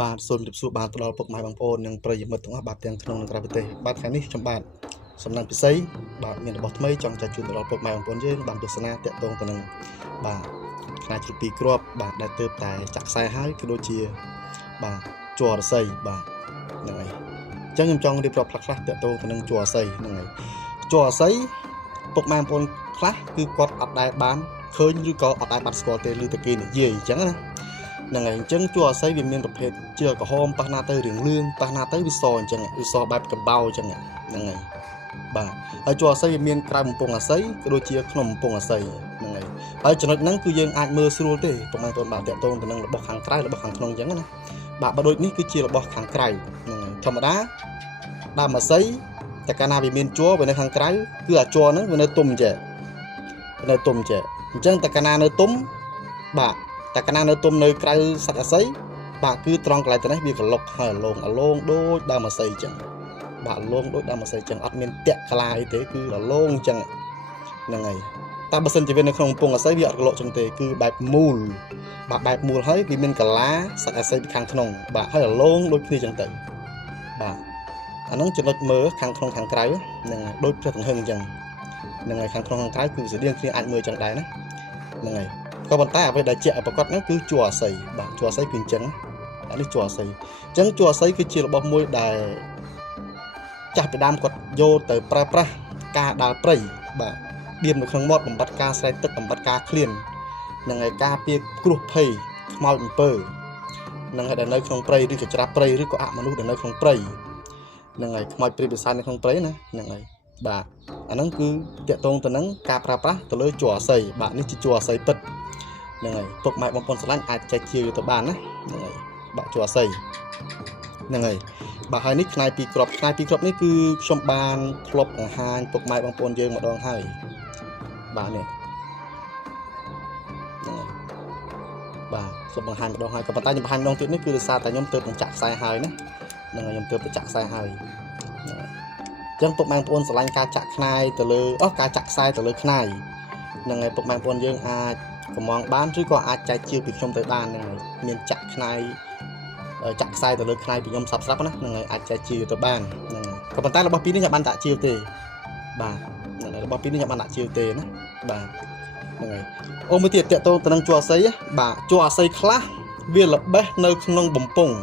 បាទសូមជម្រាបសួរបាទដល់ពុកម៉ែបងប្អូននិងប្រិយមិត្តទាំងអស់បាទទាំងក្នុងនិងក្រៅប្រទេសបាទថ្ងៃនេះខ្ញុំបាទសំណាញ់ពិសីបាទមានរបស់ថ្មីចង់ចែកជូនដល់ពុកម៉ែបងប្អូនយើងបានទស្សនាតាក់ទងទៅនឹងបាទខ្នាតជ្រូកពីរគ្រាប់បាទដែលទើបតែចាក់ខ្សែហើយគឺដូចជាបាទជ័ររស័យបាទហ្នឹងហើយអញ្ចឹងខ្ញុំចង់រៀបរាប់ខ្លះតាក់ទងទៅនឹងជ័ររស័យហ្នឹងហើយជ័ររស័យពុកម៉ែបងប្អូនខ្លះគឺគាត់អត់ដែលបានឃើញឬក៏អត់ដែលបានស្គាល់ទេឬតែគេនិយាយអញ្ចឹងណាហ្នឹងហើយអញ្ចឹងជ័រអាស័យវាមានប្រភេទជាក្រហមប៉ះណាទៅរៀងលឿងប៉ះណាទៅវាសអញ្ចឹងវាសបែបកបោអញ្ចឹងហ្នឹងហើយបាទហើយជ័រអាស័យវាមានក្រៅបំពង់អាស័យក៏ដូចជាក្នុងបំពង់អាស័យហ្នឹងហើយហើយចំណុចហ្នឹងគឺយើងអាចមើលស្រួលទេពុកម៉ែបងប្អូនបាទតាក់ទងទៅនឹងរបស់ខាងក្រៅរបស់ខាងក្នុងអញ្ចឹងណាបាទបើដូចនេះគឺជារបស់ខាងក្រៅហ្នឹងហើយធម្មតាដើមអាស័យតែកាលណាវាមានជ័រវានៅខាងក្រៅគឺអាជ័រហ្នឹងវានៅទុំចេះនៅទុំចេះអញ្ចឹងតែកាលណានៅទុំបាទតែកាលណានៅទុំនៅក្រៅសាច់អាស័យបាទគឺត្រង់កន្លែងទៅនេះវាក្លុកហើយអាឡងដូចដើមអាស័យអញ្ចឹងបាទអាឡងដូចដើមអាស័យអញ្ចឹងអត់មានតាក់ក្លាយទេគឺអាឡងអញ្ចឹងហ្នឹងហើយតែបើសិនជាវានៅក្នុងកំពង់អាស័យវាអត់ក្លុកអញ្ចឹងទេគឺបែបមូលបាទបែបមូលហើយវាមានកាឡាសាច់អាស័យពីខាងក្នុងបាទហើយអាឡងដូចគ្នាអញ្ចឹងទៅបាទអាហ្នឹងចំណុចមើលខាងក្នុងខាងក្រៅហ្នឹងដូចផ្ទះដង្ហឹងអញ្ចឹងហ្នឹងហើយខាងក្នុងខាងក្រៅគឺស្តៀងគ្នាអាចមើលអញ្ចឹងដែរណាហ្នឹងហើយក៏ប៉ុន្តែអ្វីដែលជាក់ឲ្យប្រកបហ្នឹងគឺជ័រអាស័យបាទជ័រអាស័យគឺអញ្ចឹងអានេះជ័រអាស័យអញ្ចឹងជ័រអាស័យគឺជារបស់មួយដែលចាស់ពីដើមគាត់យកទៅប្រើប្រាស់ការដើរព្រៃបាទដៀមនៅក្នុងមាត់បំបត្តិការស្រែកទឹកបំបត្តិការឃ្លាននឹងឲ្យការពារគ្រោះភ័យខ្មោចអំពើនឹងឲ្យដែលនៅក្នុងព្រៃឬក៏ច្រាបព្រៃឬក៏អមនុស្សដែលនៅក្នុងព្រៃនឹងឲ្យខ្មោចព្រាយពិសានៅក្នុងព្រៃណានឹងឲ្យបាទអាហ្នឹងគឺតាក់ទងទៅនឹងការប្រើប្រាស់ទៅលើជ័រអាស័យបាទនេះជាជ័រអាស័យពិតហ្នឹងហើយពុកម៉ែបងប្អូនស្រឡាញ់អាចចែកជាទៅបានណាហ្នឹងហើយបាក់ជ័រអាស័យហ្នឹងហើយបាទហើយនេះផ្នែកពីក្របនេះគឺខ្ញុំបានធ្លាប់បង្ហាញពុកម៉ែបងប្អូនយើងម្ដងហើយបាទនេះហ្នឹងហើយបាទខ្ញុំបង្ហាញម្ដងហើយក៏ប៉ុន្តែខ្ញុំបង្ហាញម្ដងទៀតនេះគឺដោយសារតែខ្ញុំទើបនឹងចាក់ខ្សែហើយណាហ្នឹងហើយខ្ញុំទើបទៅចាក់ខ្សែហើយអញ្ចឹងពុកម៉ែបងប្អូនស្រឡាញ់ការចាក់ខ្នាយទៅលើការចាក់ខ្សែទៅលើខ្នាយហ្នឹងហើយពុកម៉ែបងប្អូនយើងអាចកំងបានឬក៏អាចចែកជាពីខ្ញុំទៅបានហ្នឹងហើយមានចាក់ខ្នាយចាក់ខ្សែទៅលើខ្នាយពីខ្ញុំស្រាប់ណាហ្នឹងហើយអាចចែកជាទៅបានហ្នឹងក៏ប៉ុន្តែរបស់ពីរនេះខ្ញុំបានដាក់ជាទេបាទហ្នឹងហើយរបស់ពីរនេះខ្ញុំបានដាក់ជាទេណាបាទហ្នឹងហើយអូមួយទៀតតកតទៅនឹងជ័រអាស័យបាទជ័រអាស័យខ្លះវាល្បេះនៅក្នុងបំពង់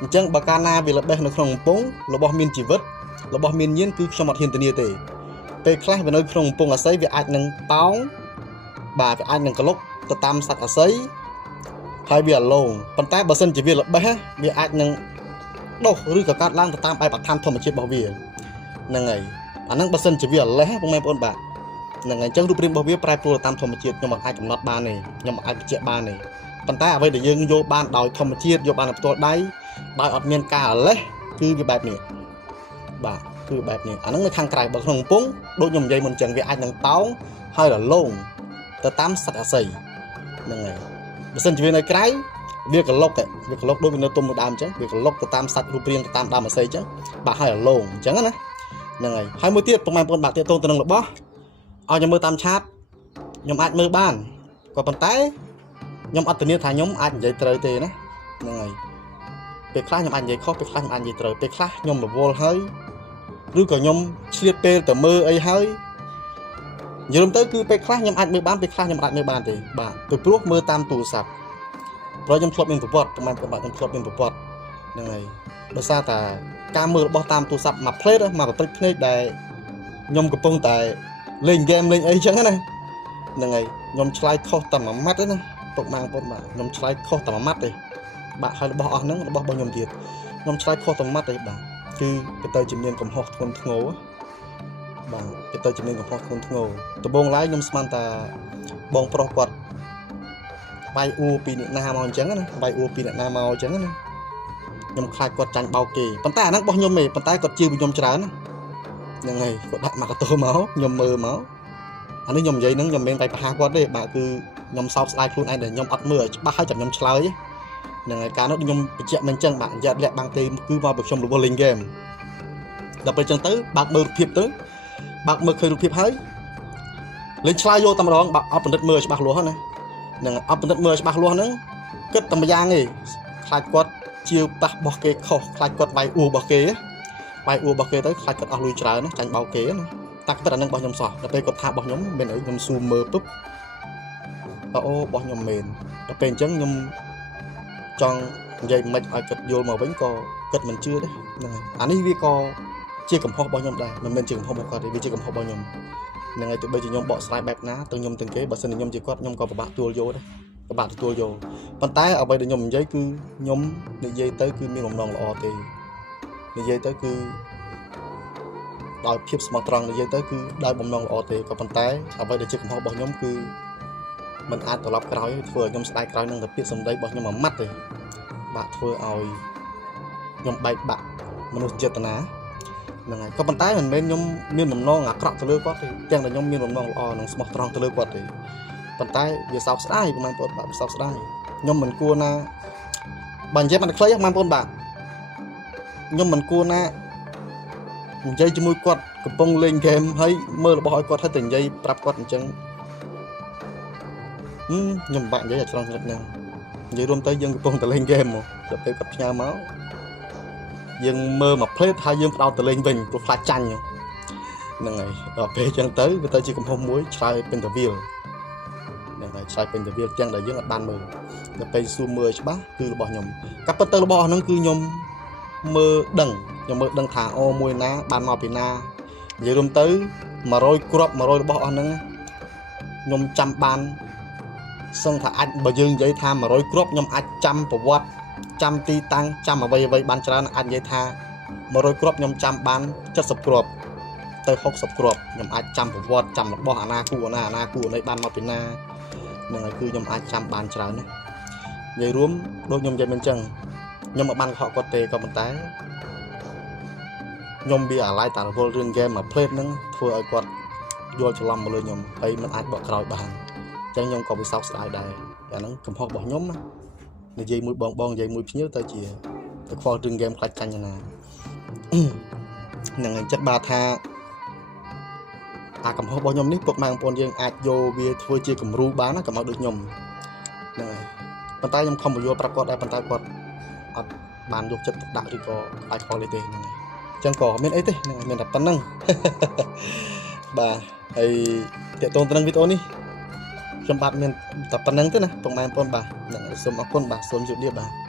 អញ្ចឹងបើកាលណាវាល្បេះនៅក្នុងបំពង់របស់មានជីវិតរបស់មានញៀនគឺខ្ញុំអត់ហ៊ានធានាទេពេលខ្លះវានៅក្នុងបំពង់អាស័យវាអាចនឹងតោងបាទវាអាចនឹងក្លុកទៅតាមសាច់អាស័យហើយវាអាឡងប៉ុន្តែបើសិនជាវាល្បេះវាអាចនឹងដុះឬក៏កាត់ឡើងទៅតាមបែបបឋមធម្មជាតិរបស់វាហ្នឹងហើយអាហ្នឹងបើសិនជាវាអាលេះបងប្អូនបាទហ្នឹងហើយអញ្ចឹងរូបរាងរបស់វាប្រែប្រួលតាមធម្មជាតិខ្ញុំអាចកំណត់បានទេខ្ញុំអាចបញ្ជាក់បានទេប៉ុន្តែអ្វីដែលយើងយកបានដោយធម្មជាតិយកបានដោយផ្ទាល់ដៃដោយអត់មានការអាលេះគឺវាបែបនេះបាទគឺបែបនេះអាហ្នឹងនៅខាងក្រៅបើក្នុងកំពង់ដូចខ្ញុំនិយាយមុនអញ្ចឹងវាអាចនឹងតោងហើយរលោងទៅតាមសាច់អាស័យហ្នឹងហើយបើសិនជាវានៅក្រៅវាក្លុកដូចវានៅទុំនៅដើមអញ្ចឹងវាក្លុកទៅតាមសាច់រូបរាងទៅតាមដើមអាស័យអញ្ចឹងបាទហើយរលោងអញ្ចឹងណាហ្នឹងហើយមួយទៀតពុកម៉ែបងប្អូនបាទទាក់ទងទៅនឹងរបស់ឲ្យខ្ញុំមើលតាមឆាតខ្ញុំអាចមើលបានក៏ប៉ុន្តែខ្ញុំអត់ធានាថាខ្ញុំអាចនិយាយត្រូវទេណាហ្នឹងហើយពេលខ្លះខ្ញុំអាចនិយាយខុសពេលខ្លះខ្ញុំអាចនិយាយត្រូវពេលខ្លះខ្ញុំរវល់ហើយឬក៏ខ្ញុំឆ្លៀតពេលទៅមើលអីហើយនិយាយទៅគឺពេលខ្លះខ្ញុំអាចមើលបានពេលខ្លះខ្ញុំអាចមើលបានទេបាទពីព្រោះមើលតាមទូរស័ព្ទព្រោះខ្ញុំធ្លាប់មានប្រវត្តិប្រហែលខ្ញុំធ្លាប់មានប្រវត្តិហ្នឹងហើយដោយសារតែការមើលរបស់តាមទូរស័ព្ទមួយផ្លេតមកប្រតិចភ្នែកដែលខ្ញុំកំពុងតែលេងហ្គេមលេងអីចឹងណាហ្នឹងហើយខ្ញុំឆ្លើយខុសតែមួយម៉ាត់ទេណាពុកម៉ែបងប្អូនបាទខ្ញុំឆ្លើយខុសតែមួយម៉ាត់ទេបាទហើយរបស់អស់ហ្នឹងរបស់ខ្ញុំទៀតខ្ញុំឆ្លើយខុសតែមួយម៉ាត់ទេបាទគឺទៅជាមានកំហុសធ្ងន់ធ្ងរបាទទៅជាមានកំហុសធ្ងន់ធ្ងរដំបូងឡើយខ្ញុំស្មានថាបងប្រុសគាត់បាយអ៊ូពីអ្នកណាមកអញ្ចឹងណាបាយអ៊ូពីអ្នកណាមកអញ្ចឹងណាខ្ញុំខ្លាចគាត់ចាញ់បោកគេប៉ុន្តែអាហ្នឹងរបស់ខ្ញុំទេប៉ុន្តែគាត់ជឿពីខ្ញុំច្រើនណាហ្នឹងហើយគាត់ដាក់មកកតោមកខ្ញុំមើលមកអានេះខ្ញុំនិយាយហ្នឹងខ្ញុំមិនមែនតែប្រហាគាត់ទេបាទគឺខ្ញុំសោកស្ដាយខ្លួនឯងដែលខ្ញុំអត់មើលឲ្យច្បាស់ហើយចាំខ្ញុំឆ្លើយហ្នឹងហើយការនោះខ្ញុំបញ្ជាក់មិនអញ្ចឹងបាទនិយាយលាក់បាំងទេគឺមកពីខ្ញុំរវល់លេងហ្គេមដល់ពេលអញ្ចឹងទៅបើកមើលរូបភាពទៅបើកមើលឃើញរូបភាពហើយលេងឆ្លើយយកតែម្ដងបើអត់បណ្ឌិតមើលច្បាស់លាស់ណាហ្នឹងអត់បណ្ឌិតមើលច្បាស់លាស់ហ្នឹងគិតតែម្យ៉ាងទេខ្លាចគាត់ chiêu bạc bỏ kê khổ khai quật vài u bỏ kê vài u bỏ kê tới khai quật ở lùi trái nó tránh bao kê nó ta có năng bỏ nhom sọ là quật thả bỏ nhóm bên ấy nhom su mơปุ๊บ ô bỏ nhom mền là bên trắng nhom trong dây mạch ai cất vô mà vẫn có cất mình chưa đấy anh ấy vì có chia cầm hộp bao nhom đây mình chừng hộp bao để chia cầm hộp bao nhom nên ngày tụi bây giờ nhom bỏ slide bẹp ná từng nhom từng kế bỏ sân nhom chỉ quát nhom có bạn tua vô đấy các bạn tua vô bàn tay ở bây giờ nhom giấy cứ nhom để dây tới cứ miếng lòng nòng lọ thì để dây tới cứ đòi phép smart trăng để dây tới cứ đòi bông nòng lọ thì có bàn tay ở bây giờ chia cầm hộp bao nhom cứ mình ăn tổ lọc cày vừa nhom slide cày năng tập biết xong đây bao nhom mà mắt thì bạn vừa ao nhom bay bạn mình chết ná này có bàn tay mình bên nhom miếng lòng nòng ngã cọ từ lưỡi quát thì chẳng là nhom miếng lòng nòng lọ năng smart trăng từ lưỡi quát thì bàn tay về sau slide của mình bột bạn sau slide nhom mình cua na bàn dépมันคล้ายมันปนบาខ្ញុំមិនគួរណានិយាយជាមួយគាត់កំពុងលេងហ្គេមហើយមើលរបស់ឲ្យគាត់ហើយតែនិយាយប្រាប់គាត់អញ្ចឹងខ្ញុំបាក់និយាយឲ្យឆ្លងចិត្តហ្នឹងនិយាយរួមទៅយើងកំពុងតែលេងហ្គេមមកដល់ពេលគាត់ផ្ញើមកយើងមើលមកផ្លេតហើយយើងផ្ដោតទៅលេងវិញព្រោះខ្លាចចាញ់ហ្នឹងហើយដល់ពេលអញ្ចឹងទៅវាទៅជាកំហុសមួយឆ្លើយពេញតាវាលហ្នឹងហើយឆ្លើយពេញតាវាលទាំងដែលយើងអត់បានមើលដល់ពេលស៊ូមមើលច្បាស់គឺរបស់ខ្ញុំកាប់ពិតទៅរបស់ហ្នឹងគឺខ្ញុំមើលដឹងខ្ញុំមើលដឹងថាអូមួយណាបានមកពីណានិយាយរួមទៅ100គ្រាប់100របស់អស់ហ្នឹងខ្ញុំចាំបានសឹងថាអាចបើយើងនិយាយថា100គ្រាប់ខ្ញុំអាចចាំប្រវត្តិចាំទីតាំងចាំអ្វីបានច្រើនអាចនិយាយថា100គ្រាប់ខ្ញុំចាំបាន70គ្រាប់ទៅ60គ្រាប់ខ្ញុំអាចចាំប្រវត្តិចាំរបស់អាណាគូអាណាគូនេះបានមកពីណាហ្នឹងហើយគឺខ្ញុំអាចចាំបានច្រើនណានិយាយរួមដូចខ្ញុំនិយាយមិនអញ្ចឹងខ្ញុំមិនបានកុហកគាត់ទេក៏ប៉ុន្តែខ្ញុំវាអាឡ័យតារវល់រឿងហ្គេមមកផ្លេតហ្នឹងធ្វើឲ្យគាត់យល់ច្រឡំមកលើខ្ញុំហើយមិនអាចបកក្រោយបានអញ្ចឹងខ្ញុំក៏វាសោកស្ដាយដែរអាហ្នឹងកំហុសរបស់ខ្ញុំណានិយាយមួយបងនិយាយមួយភ្ញៀវទៅជាទៅខ្វល់រឿងហ្គេមខ្លាចចាញ់ណាហ្នឹងហើយចិត្តបាទថាអាកំហុសរបស់ខ្ញុំនេះពុកម៉ែបងប្អូនយើងអាចយកវាធ្វើជាគំរូបានណាកុំឲ្យដូចខ្ញុំហ្នឹងហើយប៉ុន្តែខ្ញុំខំបញ្យល់ប្រាប់គាត់ដែរប៉ុន្តែគាត់អត់បានយកចិត្តទុកដាក់ឬក៏ខ្លាចខលទេហ្នឹងហើយអញ្ចឹងក៏មានអីទេហ្នឹងមានតែប៉ុណ្្នឹងបាទហើយតេតងទៅនឹងវីដេអូនេះខ្ញុំបាទមានតែប៉ុណ្្នឹងទេណាពុកម៉ែបងប្អូនបាទសូមអរគុណបាទសូមជម្រាបលាបាទ